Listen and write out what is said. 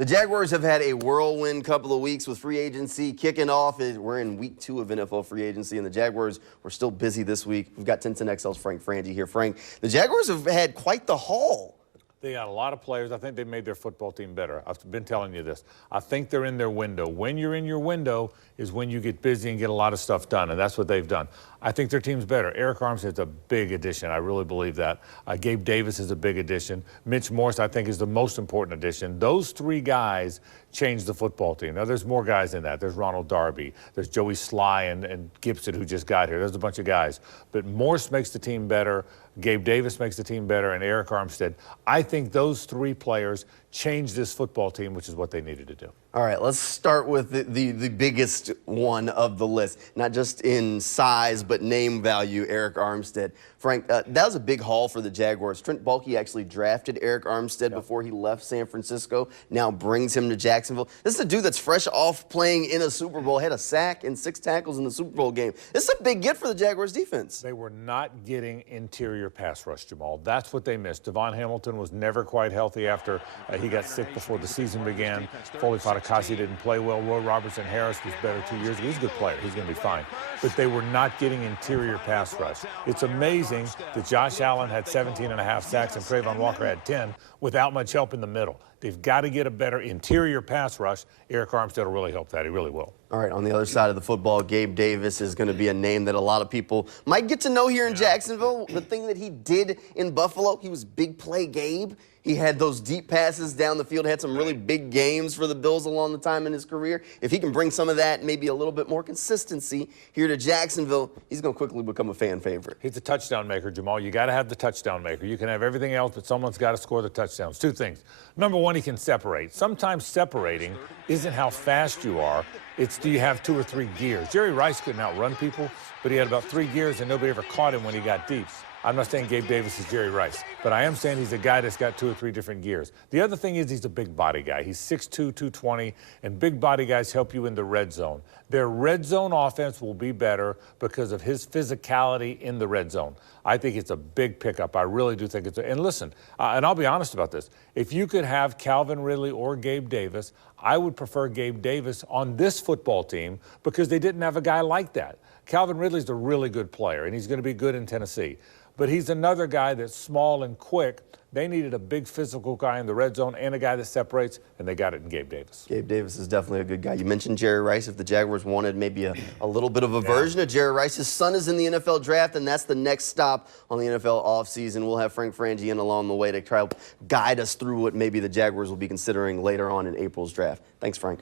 The Jaguars have had a whirlwind couple of weeks with free agency kicking off. We're in week 2 of NFL free agency, and the Jaguars were still busy this week. We've got 1010XL's Frangie here. Frank, the Jaguars have had quite the haul. They got a lot of players. I think they made their football team better. I've been telling you this. I think they're in their window. When you're in your window is when you get busy and get a lot of stuff done, and that's what they've done. I think their team's better. Eric Armstead's a big addition. I really believe that. Gabe Davis is a big addition. Mitch Morse, I think, is the most important addition. Those three guys changed the football team. Now, there's more guys in that. There's Ronald Darby. There's Joey Sly and Gibson, who just got here. There's a bunch of guys. But Morse makes the team better. Gabe Davis makes the team better, and Eric Armstead. I think those three players changed this football team, which is what they needed to do. All right, let's start with the biggest one of the list, not just in size, but name value, Eric Armstead. Frank, that was a big haul for the Jaguars. Trent Baalke actually drafted Eric Armstead before he left San Francisco, now brings him to Jacksonville. This is a dude that's fresh off playing in a Super Bowl, had a sack and 6 tackles in the Super Bowl game. This is a big get for the Jaguars defense. They were not getting interior pass rush, Jamal. That's what they missed. Devon Hamilton was never quite healthy after he got sick before the season began. Foley Fatukasi didn't play well. Roy Robertson-Harris was better 2 years ago. He's a good player. He's going to be fine. But they were not getting interior pass rush. It's amazing that Josh Allen had 17.5 sacks and Trayvon Walker had 10 without much help in the middle. They've got to get a better interior pass rush. Eric Armstead will really help that. He really will. All right, on the other side of the football, Gabe Davis is going to be a name that a lot of people might get to know here in Jacksonville. The thing that he did in Buffalo, he was big play Gabe. He had those deep passes down the field, had some really big games for the Bills along the time in his career. If he can bring some of that, maybe a little bit more consistency here to Jacksonville, he's going to quickly become a fan favorite. He's a touchdown maker, Jamal. You got to have the touchdown maker. You can have everything else, but someone's got to score the touchdowns. 2 things. Number 1, he can separate. Sometimes separating isn't how fast you are. It's do you have 2 or 3 gears. Jerry Rice couldn't outrun people, but he had about 3 gears, and nobody ever caught him when he got deep. I'm not saying Gabe Davis is Jerry Rice, but I am saying he's a guy that's got 2 or 3 different gears. The other thing is he's a big body guy. He's 6'2", 220, and big body guys help you in the red zone. Their red zone offense will be better because of his physicality in the red zone. I think it's a big pickup. I really do think it's a, and listen, and I'll be honest about this. If you could have Calvin Ridley or Gabe Davis, I would prefer Gabe Davis on this football team because they didn't have a guy like that. Calvin Ridley's a really good player, and he's going to be good in Tennessee. But he's another guy that's small and quick. They needed a big physical guy in the red zone and a guy that separates, and they got it in Gabe Davis. Gabe Davis is definitely a good guy. You mentioned Jerry Rice. If the Jaguars wanted maybe a little bit of a version of Jerry Rice, his son is in the NFL draft, and that's the next stop on the NFL offseason. We'll have Frank Frangie in along the way to try to guide us through what maybe the Jaguars will be considering later on in April's draft. Thanks, Frank.